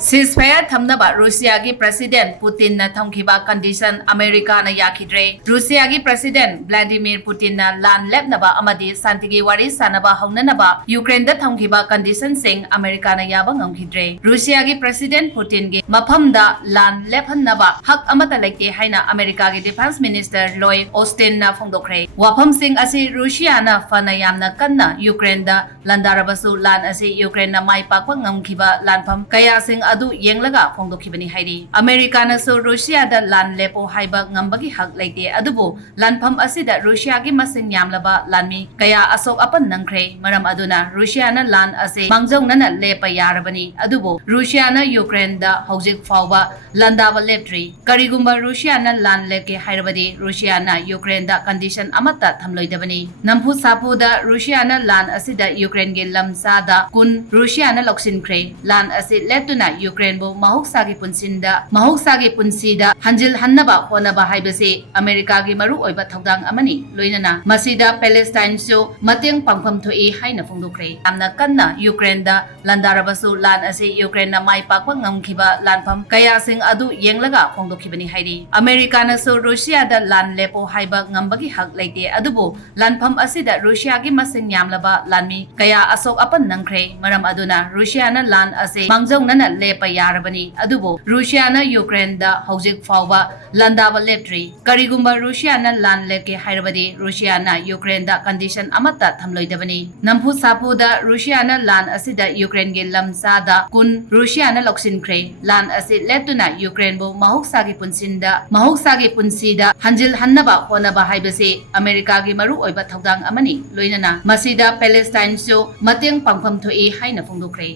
Ceasefire Thamnaba Russiagi President Putin na Thamkhiba condition America na Yakhidre Russiagi President Vladimir Putin na lan lepnaba amadi santigi wari sanaba haunanaba Ukraine da Thamkhiba condition sing America na yaba ngamkhidre Russiagi President Putin gi maphamda lan lephannaba hak amata laike haina America gi Defense Minister Lloyd Austin na phongdokre wafam sing asi Russia na fana yamna kanna Ukraine da landarabasu lan asi Ukraine na mai pakwa ngamkhiba lanpham kaya sing adu yenglaga phongdokhibani hairi America na so Russia da lan lepo haiba ngambagi hak laite adubu lanpham asida Russia gi masing yamlaba lanmi kaya asok apan nangkhre maram aduna Russia na lan ase mangjong na lepa yarabani adubu Russia na Ukraine da hojik fawba landaba leptri karigumba Russia na lan leke hairabadi Russia na Ukraine da condition amata thamloidabani nampu sapu da Russia na lan asida Ukraine gi lamsa da kun Russia na loksinkhre lan ase leptuna Ukraine bu mahuksagi punsida hanjil hannaba honaba haibase America gi maru oiba thodang amani loinana masida Palestine so mateng pangpham thoi haina phongdokre amna kanna Ukraine da landarabasu lan ase Ukraine na mai pakwa ngamkhiba lanpham kaya sing adu yenglaga phongdokhibani hairi America na so Russia da lan lepo haiba ngambagi hak laite adubu lanpham asida Russia gi masing yamlaba lanmi kaya asok apan nangkhre maram aduna Russia na lan ase mangjong na lepa yarabani adubu Russia na Ukraine da hojik fawba landaba leptri karigumba Russia na lan leke hairabadi Russia na Ukraine da condition amata thamloidabani nampu sapu da Russia na lan asida Ukraine gi lamsa da kun Russia na loksinkhre lan ase leptuna Ukraine bu mahuksagi punsida hanjil hannaba honaba haibase America gi maru oiba thodang amani loinana masida Palestine so mateng pangpham thoi haina phongdokre